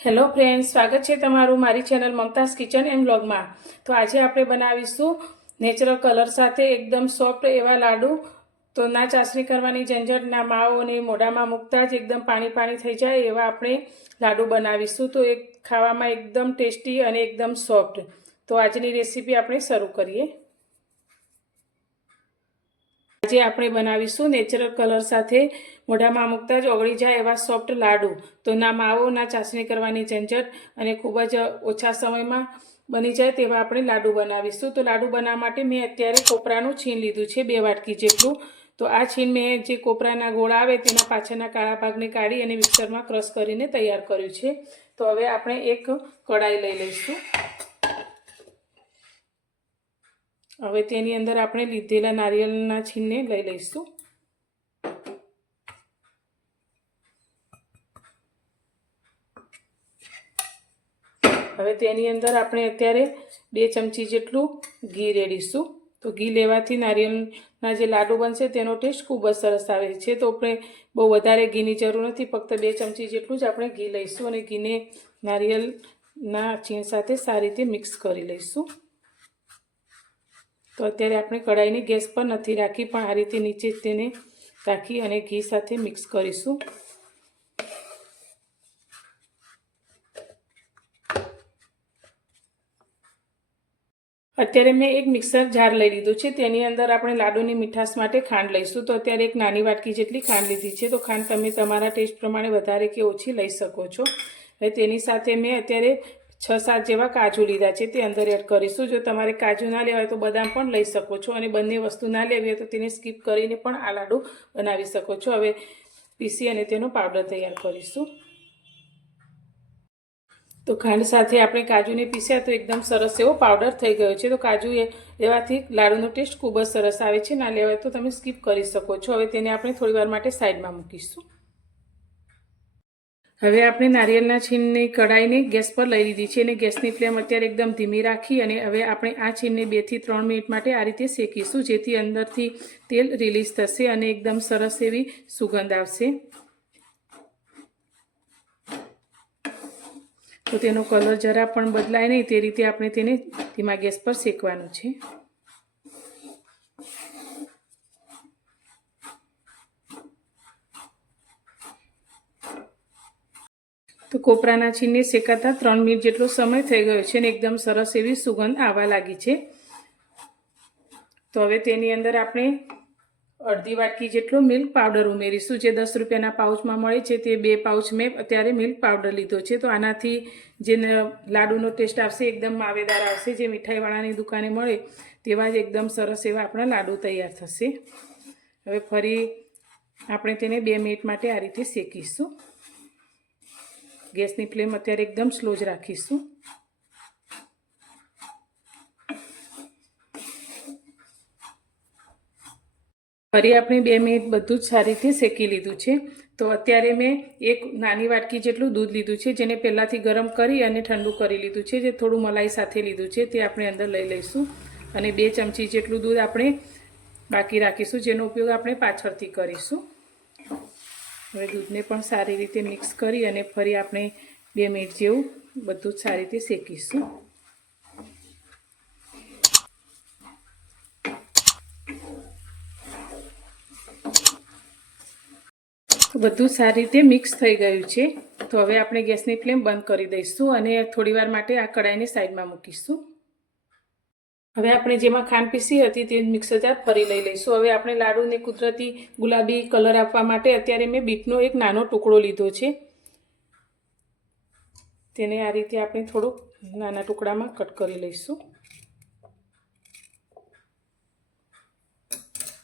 Hello friends, સ્વાગત છે તમારું મારી ચેનલ મમતાઝ કિચન એન્ડ બ્લોગમાં। તો આજે આપણે બનાવીશું નેચરલ કલર સાથે એકદમ સોફ્ટ એવા લાડુ। તો ના ચાસણી કરવાની ઝંઝટ, ના માવો ને મોઢામાં મૂકતા જ એકદમ પાણી પાણી થઈ જાય એવા આપણે લાડુ બનાવીશું। તો એક ખાવામાં એકદમ ટેસ્ટી અને એકદમ સોફ્ટ। તો આજની રેસીપી આપણે શરૂ કરીએ। આજે આપણે બનાવીશું નેચરલ કલર સાથે મોઢામાં મૂકતા જ ઓગળી જાય એવા સોફ્ટ લાડુ। તો ના માવો, ના ચાસણી કરવાની ઝંઝટ અને ખૂબ જ ઓછા સમયમાં બની જાય તેવા આપણે લાડુ બનાવીશું। તો લાડુ બનાવવા માટે મેં અત્યારે કોપરાનું છીણ લીધું છે, 2 વાટકી જેટલું। તો આ છીણ મેં જે કોપરાના ગોળા આવે તેના પાછળના કાળા ભાગને કાઢી અને મિક્સરમાં ક્રશ કરીને તૈયાર કર્યું છે। તો હવે આપણે એક કઢાઈ લઈ લઈશું। હવે તેની અંદર આપણે લીધેલા નારિયેળના છીણને લઈ લઈશું। હવે તેની અંદર આપણે અત્યારે 2 ચમચી જેટલું ઘી રેડીશું। તો ઘી લેવાથી નારિયેળના જે લાડુ બનશે તેનો ટેસ્ટ ખૂબ જ સરસ આવે છે। તો આપણે બહુ વધારે ઘીની જરૂર નથી, ફક્ત 2 ચમચી જેટલું જ આપણે ઘી લઈશું અને ઘીને નારિયેળના છીણ સાથે સારી રીતે મિક્સ કરી લઈશું। તો અત્યારે આપણે કઢાઈને ગેસ પર નથી રાખી, પણ આ રીતે નીચે તેને રાખી અને ઘી સાથે મિક્સ કરીશું। અત્યારે મેં એક મિક્સર જાર લઈ લીધું છે, તેની અંદર આપણે લાડુની મીઠાશ માટે ખાંડ લઈશું। તો અત્યારે એક નાની વાટકી જેટલી ખાંડ લીધી છે। તો ખાંડ તમે તમારા ટેસ્ટ પ્રમાણે વધારે કે ઓછી લઈ શકો છો। હવે તેની સાથે મેં અત્યારે 6-7 જેવા કાજુ લીધા છે, તે અંદર એડ કરીશું। જો તમારે કાજુ ના લેવાય તો બદામ પણ લઈ શકો છો, અને બંને વસ્તુ ના લેવી હોય તો તેને સ્કીપ કરીને પણ આ લાડુ બનાવી શકો છો। હવે પીસી અને તેનો પાવડર તૈયાર કરીશું। તો ખાંડ સાથે આપણે કાજુને પીસ્યા તો એકદમ સરસ એવો પાવડર થઈ ગયો છે। તો કાજુ લેવાથી લાડુનો ટેસ્ટ ખૂબ જ સરસ આવે છે, ના લેવાય તો તમે સ્કીપ કરી શકો છો। હવે તેને આપણે થોડીવાર માટે સાઈડમાં મૂકીશું। હવે આપણે નારિયેળના છીણની કઢાઈને ગેસ પર લઈ લીધી છે અને ગેસની ફ્લેમ અત્યારે એકદમ ધીમી રાખી અને હવે આપણે આ છીણને 2 થી 3 મિનિટ માટે આ રીતે શેકીશું, જેથી અંદરથી તેલ રિલીઝ થશે અને એકદમ સરસ એવી સુગંધ આવશે। તો તેનો કલર જરા પણ બદલાય નહીં તે રીતે આપણે તેને ધીમા ગેસ પર શેકવાનું છે। તો કોપરાના છીણને શેકાતા 3 મિનિટ જેટલો સમય થઈ ગયો છે અને એકદમ સરસ એવી સુગંધ આવવા લાગી છે। તો હવે તેની અંદર આપણે અડધી વાટકી જેટલો મિલ્ક પાવડર ઉમેરીશું, જે 10 રૂપિયાના પાઉચમાં મળે છે। તે 2 પાઉચ મેં અત્યારે મિલ્ક પાવડર લીધો છે। તો આનાથી જે લાડુનો ટેસ્ટ આવશે એકદમ માવેદાર આવશે, જે મીઠાઈવાળાની દુકાને મળે તેવા જ એકદમ સરસ એવા આપણા લાડુ તૈયાર થશે। હવે ફરી આપણે તેને 2 મિનિટ માટે આ રીતે શેકીશું। ગેસની ફ્લેમ અત્યારે એકદમ સ્લો જ રાખીશું। ફરી આપણે 2 મિનિટ બધું જ સારી રીતે શેકી લીધું છે। તો અત્યારે મેં એક નાની વાટકી જેટલું દૂધ લીધું છે, જેને પહેલાંથી ગરમ કરી અને ઠંડુ કરી લીધું છે, જે થોડું મલાઈ સાથે લીધું છે, તે આપણે અંદર લઈ લઈશું અને 2 ચમચી જેટલું દૂધ આપણે બાકી રાખીશું, જેનો ઉપયોગ આપણે પાછળથી કરીશું। હવે દૂધને પણ સારી રીતે મિક્સ કરી અને ફરી આપણે 2 મિનિટ જેવું બધું જ સારી રીતે શેકીશું। બધું સારી રીતે મિક્સ થઈ ગયું છે। તો હવે આપણે ગેસની ફ્લેમ બંધ કરી દઈશું અને થોડીવાર માટે આ કઢાઈને સાઈડમાં મૂકીશું। હવે આપણે જેમાં ખાંડ પીસી હતી તે મિક્સર જાર ફરી લઈ લઈશું। હવે આપણે લાડુને કુદરતી ગુલાબી કલર આપવા માટે અત્યારે મેં બીટનો એક નાનો ટુકડો લીધો છે, તેને આ રીતે આપણે થોડુંક નાના ટુકડામાં કટ કરી લઈશું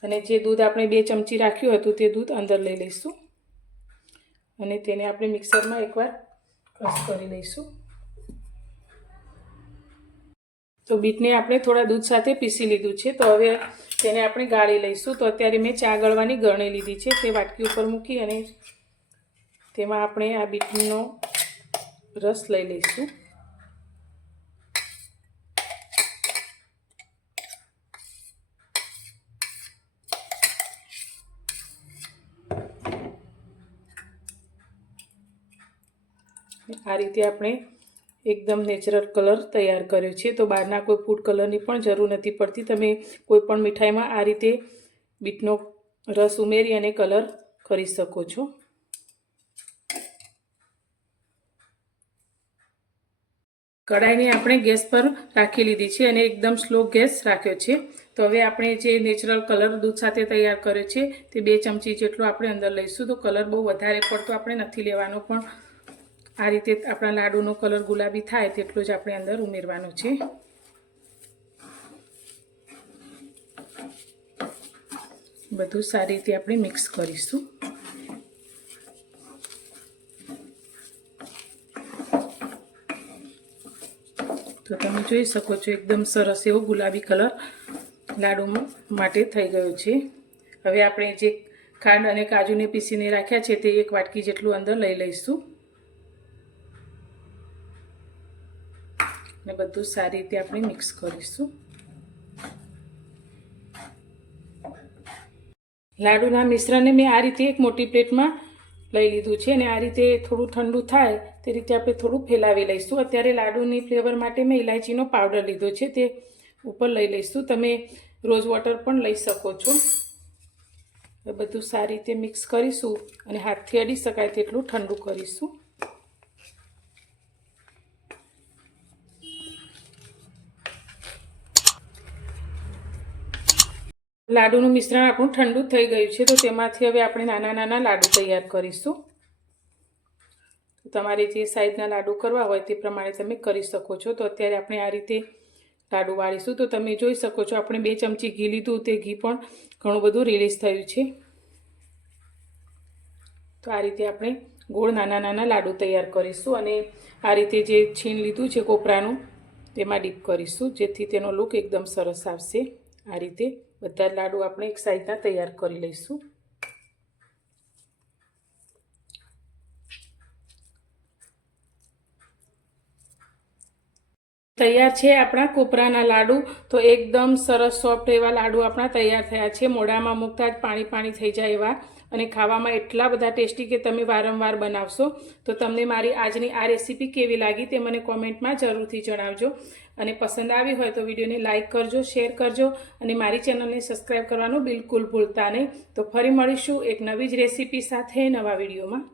અને જે દૂધ આપણે 2 ચમચી રાખ્યું હતું તે દૂધ અંદર લઈ લઈશું અને તેને આપણે મિક્સરમાં એકવાર ક્રશ કરી લઈશું। તો બીટને આપણે થોડા દૂધ સાથે પીસી લીધું છે। તો હવે તેને આપણે ગાળી લઈશું। તો અત્યારે મેં ચા ગળવાની ગળણી લીધી છે, તે વાટકી ઉપર મૂકી અને તેમાં આપણે આ બીટનો રસ લઈ લઈશું। આ રીતે આપણે એકદમ નેચરલ કલર તૈયાર કર્યો છે. તો બહારના કોઈ ફૂડ કલરની પણ જરૂર નથી પડતી. તમે કોઈ પણ મીઠાઈમાં આ રીતે બીટનો રસ ઉમેરી અને કલર કરી શકો છો. કઢાઈને આપણે ગેસ પર રાખી લીધી છે અને એકદમ સ્લો ગેસ રાખ્યો છે. તો હવે આપણે જે નેચરલ કલર દૂધ સાથે તૈયાર કર્યો છે તે 2 ચમચી જેટલો આપણે અંદર લઈશું. તો કલર બહુ વધારે પડતો આપણે નથી લેવાનો, પણ આ રીતે આપણા લાડુનો કલર ગુલાબી થાય તેટલો જ આપણે અંદર ઉમેરવાનો છે. બધું સારી રીતે આપણે મિક્સ કરીશું. તો તમે જોઈ શકો છો એકદમ સરસ એવો ગુલાબી કલર લાડુ માટે થઈ ગયો છે. હવે આપણે જે ખાંડ અને કાજુને પીસીને રાખ્યા છે તે 1 વાટકી જેટલું અંદર લઈ લઈશું અને બધું સારી રીતે આપણે મિક્સ કરીશું. લાડુના મિશ્રણને મેં આ રીતે એક મોટી પ્લેટમાં લઈ લીધું છે અને આ રીતે થોડું ઠંડુ થાય તે રીતે આપણે થોડું ફેલાવી લઈશું. અત્યારે લાડુની ફ્લેવર માટે મેં ઇલાયચીનો પાવડર લીધો છે, તે ઉપર લઈ લઈશું. તમે રોઝ વોટર પણ લઈ શકો છો. બધું સારી રીતે મિક્સ કરીશું અને હાથથી અડી શકાય તેટલું ઠંડુ કરીશું. લાડુનું મિશ્રણ આપણું ઠંડુ થઈ ગયું છે. તો તેમાંથી હવે આપણે નાના નાના લાડુ તૈયાર કરીશું. તમારે જે સાઈઝના લાડુ કરવા હોય તે પ્રમાણે તમે કરી શકો છો. તો અત્યારે આપણે આ રીતે લાડુ વાળીશું. તો તમે જોઈ શકો છો આપણે 2 ચમચી ઘી લીધું, તે ઘી પણ ઘણું બધું રિલીઝ થયું છે. તો આ રીતે આપણે ગોળ નાના નાના લાડુ તૈયાર કરીશું અને આ રીતે જે છીણ લીધું છે કોપરાનું તેમાં ડીપ કરીશું, જેથી તેનો લુક એકદમ સરસ આવશે. આ રીતે બધા લાડુ આપણે એક સાઈઝના તૈયાર કરી લઈશું. તૈયાર છે આપણા કોપરાના લાડુ. તો એકદમ સરસ સોફ્ટ એવા લાડુ આપણા તૈયાર થયા છે. મોઢામાં મૂકતા જ પાણી પાણી થઈ જાય એવા અને ખાવામાં એટલા બધા ટેસ્ટી કે તમે વારંવાર બનાવશો. તો તમને મારી આજની આ રેસીપી કેવી લાગી તે મને કોમેન્ટમાં જરૂરથી જણાવજો. અને પસંદ આવી હોય તો વિડીયોને લાઇક કરજો, શેર કરજો અને મારી ચેનલને સબસ્ક્રાઈબ કરવાનું બિલકુલ ભૂલતા નહીં. તો ફરી મળીશું એક નવી જ રેસીપી સાથે નવા વિડીયોમાં.